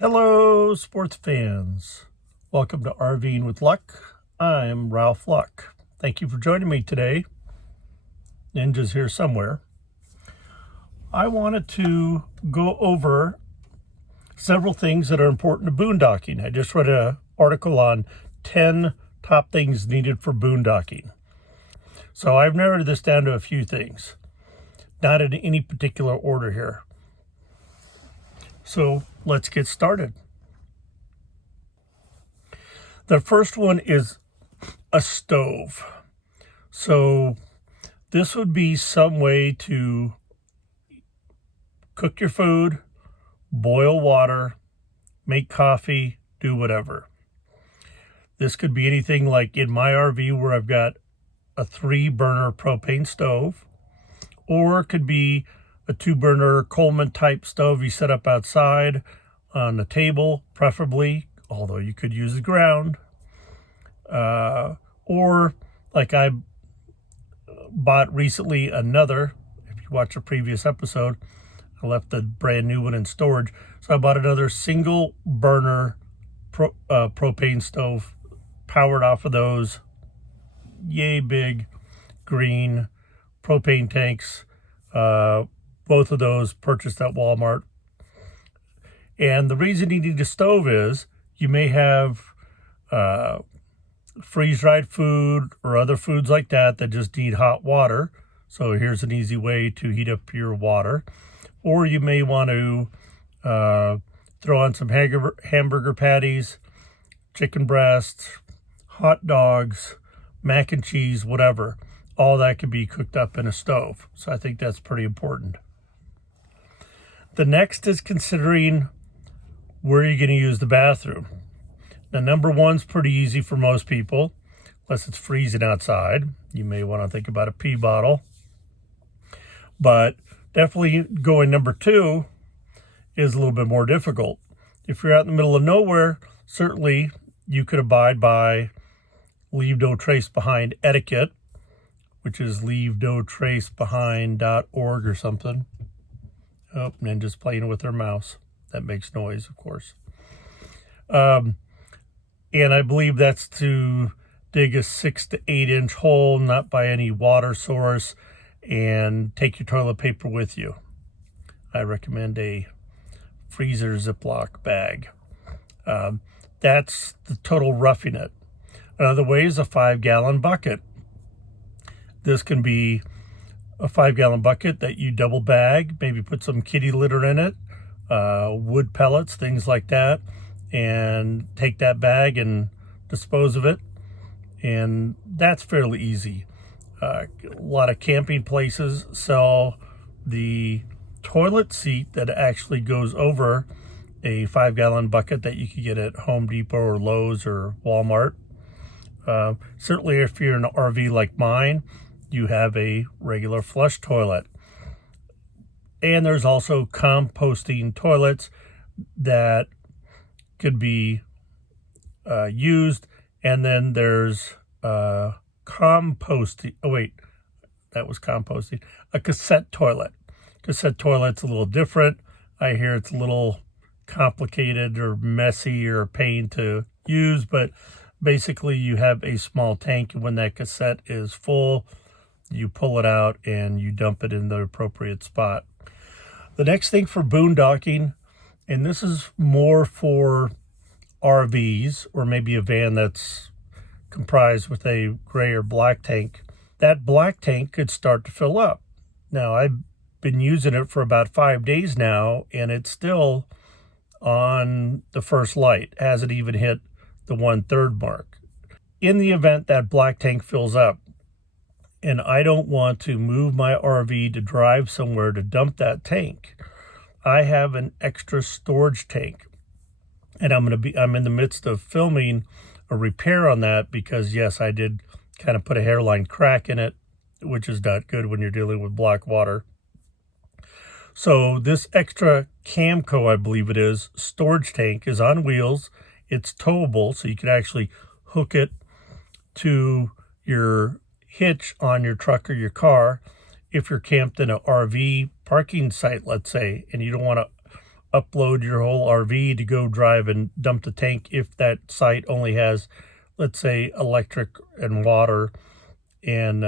Hello, sports fans. Welcome to RVing with Luck. I'm Ralph Luck. Thank you for joining me today. Ninja's here somewhere. I wanted to go over several things that are important to boondocking. I just read an article on 10 top things needed for boondocking. So I've narrowed this down to a few things, not in any particular order here. So let's get started. The first one is a stove. So this would be some way to cook your food, boil water, make coffee, do whatever. This could be anything like in my RV where I've got a 3-burner propane stove, or it could be a 2-burner Coleman type stove you set up outside on the table, preferably, although you could use the ground. Or like I bought recently another, if you watch a previous episode, I left the brand new one in storage. So I bought another single burner propane stove, powered off of those yay big green propane tanks. Both of those purchased at Walmart. And the reason you need a stove is you may have freeze-dried food or other foods like that just need hot water. So here's an easy way to heat up your water. Or you may want to throw on some hamburger patties, chicken breasts, hot dogs, mac and cheese, whatever. All that can be cooked up in a stove. So I think that's pretty important. The next is considering where you're going to use the bathroom. Now, number one's pretty easy for most people, unless it's freezing outside. You may want to think about a pee bottle. But definitely going number two is a little bit more difficult. If you're out in the middle of nowhere, certainly you could abide by leave no trace behind etiquette, which is leave-no-trace-behind.org or something. Oh, Ninja's playing with her mouse. That makes noise, of course. And I believe that's to dig a 6 to 8 inch hole, not by any water source, and take your toilet paper with you. I recommend a freezer Ziploc bag. That's the total roughing it. Another way is a 5-gallon bucket. This can be a 5-gallon bucket that you double bag, maybe put some kitty litter in it, wood pellets, things like that, and take that bag and dispose of it. And that's fairly easy. A lot of camping places sell the toilet seat that actually goes over a 5-gallon bucket that you could get at Home Depot or Lowe's or Walmart. Certainly if you're in an RV like mine, you have a regular flush toilet. And there's also composting toilets that could be used. And then there's composting. Oh, wait, that was composting. A cassette toilet. Cassette toilet's a little different. I hear it's a little complicated or messy or a pain to use, but basically you have a small tank, and when that cassette is full, you pull it out and you dump it in the appropriate spot. The next thing for boondocking, and this is more for RVs or maybe a van that's comprised with a gray or black tank, that black tank could start to fill up. Now, I've been using it for about 5 days now, and it's still on the first light. Hasn't even hit the 1/3 mark. In the event that black tank fills up, and I don't want to move my RV to drive somewhere to dump that tank, I have an extra storage tank. And I'm in the midst of filming a repair on that because, yes, I did kind of put a hairline crack in it, which is not good when you're dealing with black water. So this extra Camco, I believe it is, storage tank is on wheels. It's towable, so you can actually hook it to your hitch on your truck or your car. If you're camped in an RV parking site, let's say, and you don't want to upload your whole RV to go drive and dump the tank if that site only has, let's say, electric and water and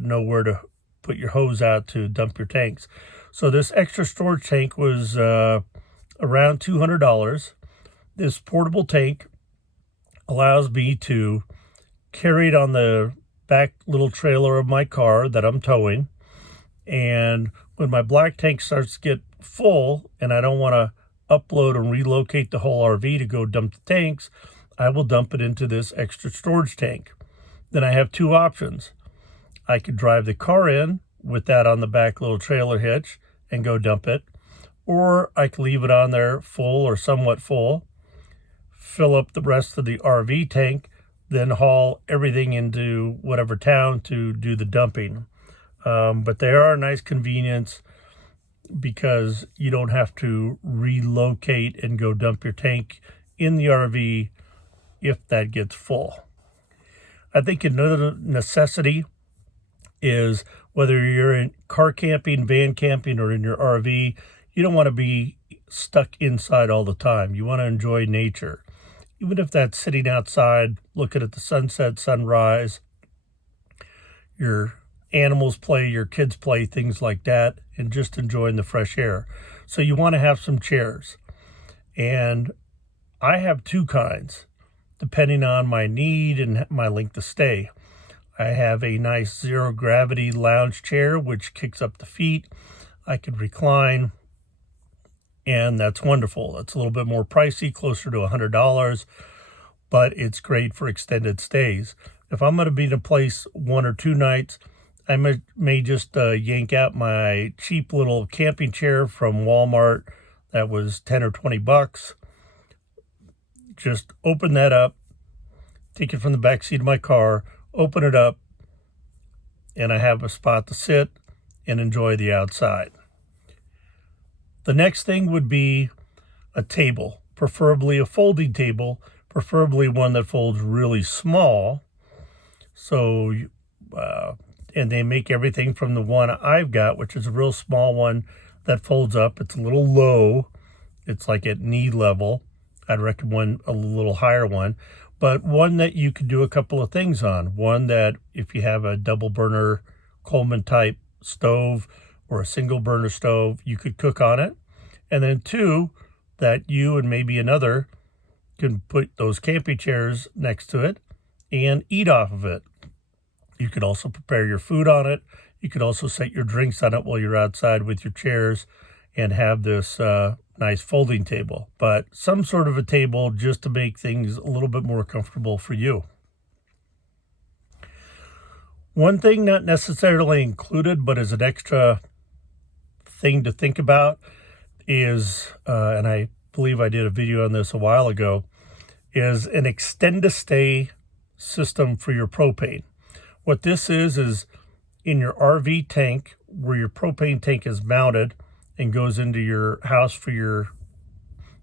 nowhere to put your hose out to dump your tanks. So this extra storage tank was around $200. This portable tank allows me to carry it on the back little trailer of my car that I'm towing. And when my black tank starts to get full and I don't want to upload and relocate the whole RV to go dump the tanks, I will dump it into this extra storage tank. Then I have two options. I could drive the car in with that on the back little trailer hitch and go dump it, or I could leave it on there full or somewhat full, fill up the rest of the RV tank, then haul everything into whatever town to do the dumping. But they are a nice convenience because you don't have to relocate and go dump your tank in the RV if that gets full. I think another necessity is whether you're in car camping, van camping, or in your RV, you don't want to be stuck inside all the time. You want to enjoy nature. Even if that's sitting outside, looking at the sunset, sunrise, your animals play, your kids play, things like that, and just enjoying the fresh air. So you want to have some chairs. And I have two kinds, depending on my need and my length of stay. I have a nice zero gravity lounge chair, which kicks up the feet. I can recline, and that's wonderful. It's a little bit more pricey, closer to $100, but it's great for extended stays. If I'm going to be in a place 1 or 2 nights, I may just yank out my cheap little camping chair from Walmart that was 10 or 20 bucks. Just open that up, take it from the back seat of my car, open it up, and I have a spot to sit and enjoy the outside. The next thing would be a table, preferably a folding table, preferably one that folds really small. So, and they make everything from the one I've got, which is a real small one that folds up. It's a little low. It's like at knee level. I'd recommend a little higher one, but one that you could do a couple of things on. One that if you have a double burner Coleman type stove or a single burner stove, you could cook on it. And then two, that you and maybe another can put those camping chairs next to it and eat off of it. You could also prepare your food on it. You could also set your drinks on it while you're outside with your chairs and have this nice folding table. But some sort of a table just to make things a little bit more comfortable for you. One thing not necessarily included, but as an extra thing to think about is, and I believe I did a video on this a while ago, is an extend-to-stay system for your propane. What this is in your RV tank, where your propane tank is mounted and goes into your house for your,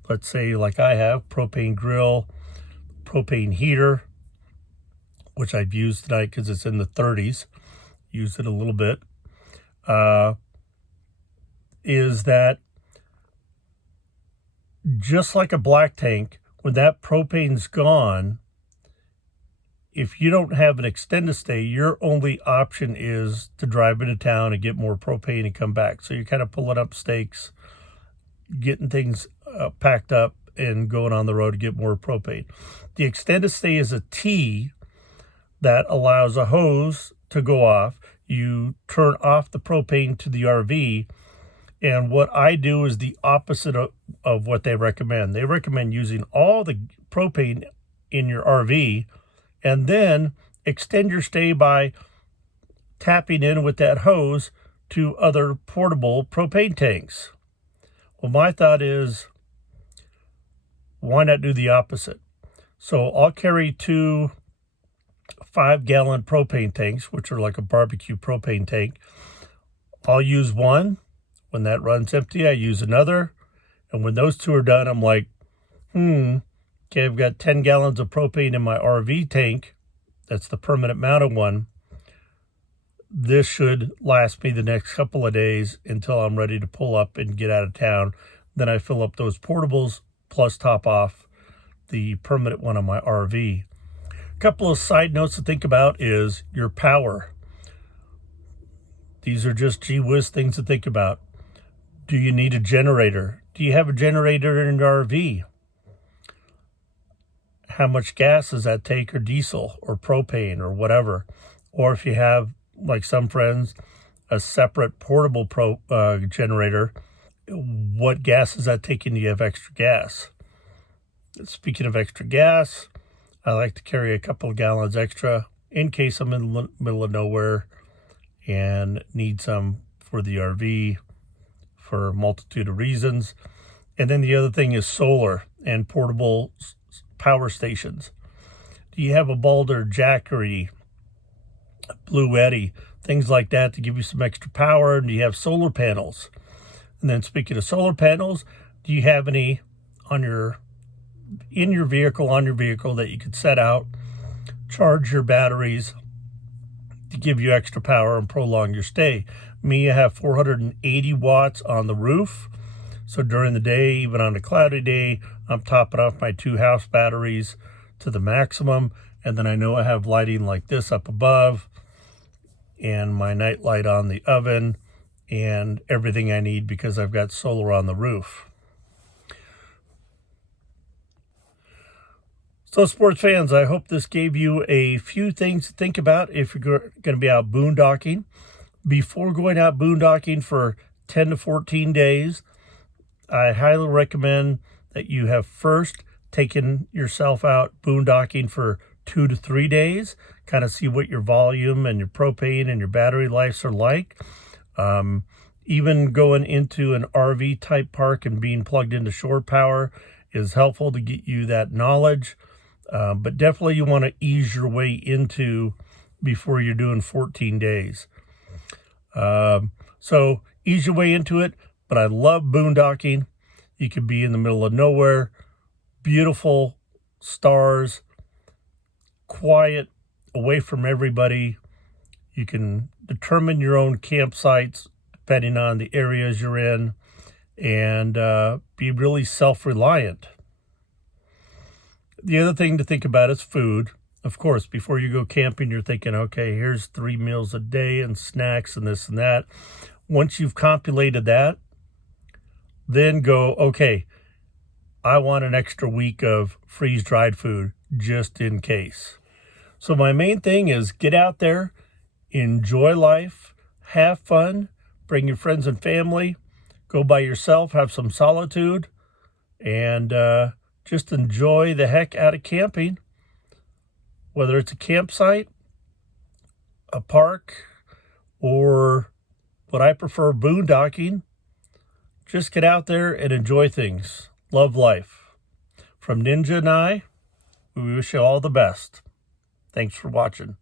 let's say like I have, propane grill, propane heater, which I've used tonight because it's in the 30s, used it a little bit, is that just like a black tank, when that propane's gone, if you don't have an extended stay, your only option is to drive into town and get more propane and come back. So you're kind of pulling up stakes, getting things packed up and going on the road to get more propane. The extended stay is a T that allows a hose to go off. You turn off the propane to the RV. And what I do is the opposite of what they recommend. They recommend using all the propane in your RV and then extend your stay by tapping in with that hose to other portable propane tanks. Well, my thought is, why not do the opposite? So I'll carry 2 5-gallon propane tanks, which are like a barbecue propane tank. I'll use one. When that runs empty, I use another. And when those 2 are done, I'm like, okay, I've got 10 gallons of propane in my RV tank. That's the permanent mounted one. This should last me the next couple of days until I'm ready to pull up and get out of town. Then I fill up those portables plus top off the permanent one on my RV. A couple of side notes to think about is your power. These are just gee whiz things to think about. Do you need a generator? Do you have a generator in your RV? How much gas does that take, or diesel or propane or whatever? Or if you have, like some friends, a separate portable generator, what gas is that taking? Do you have extra gas? Speaking of extra gas, I like to carry a couple of gallons extra in case I'm in the middle of nowhere and need some for the RV for a multitude of reasons. And then the other thing is solar and portable power stations. Do you have a Balder, Jackery, Blue Eddy, things like that to give you some extra power? And do you have solar panels? And then speaking of solar panels, do you have any on your vehicle that you could set out, charge your batteries to give you extra power and prolong your stay? Me, I have 480 watts on the roof. So during the day, even on a cloudy day, I'm topping off my 2 house batteries to the maximum. And then I know I have lighting like this up above and my night light on the oven and everything I need because I've got solar on the roof. So sports fans, I hope this gave you a few things to think about if you're going to be out boondocking. Before going out boondocking for 10 to 14 days, I highly recommend that you have first taken yourself out boondocking for 2 to 3 days, kind of see what your volume and your propane and your battery lives are like. Even going into an RV type park and being plugged into shore power is helpful to get you that knowledge. But definitely you want to ease your way into before you're doing 14 days. So ease your way into it, but I love boondocking. You could be in the middle of nowhere, beautiful stars, quiet, away from everybody. You can determine your own campsites depending on the areas you're in and be really self-reliant. The other thing to think about is food. Of course, before you go camping, you're thinking, okay, here's 3 meals a day and snacks and this and that. Once you've compulated that, then go, okay, I want an extra week of freeze-dried food just in case. So my main thing is get out there, enjoy life, have fun, bring your friends and family, go by yourself, have some solitude, and just enjoy the heck out of camping. Whether it's a campsite, a park, or what I prefer, boondocking, just get out there and enjoy things. Love life. From Ninja and I, we wish you all the best. Thanks for watching.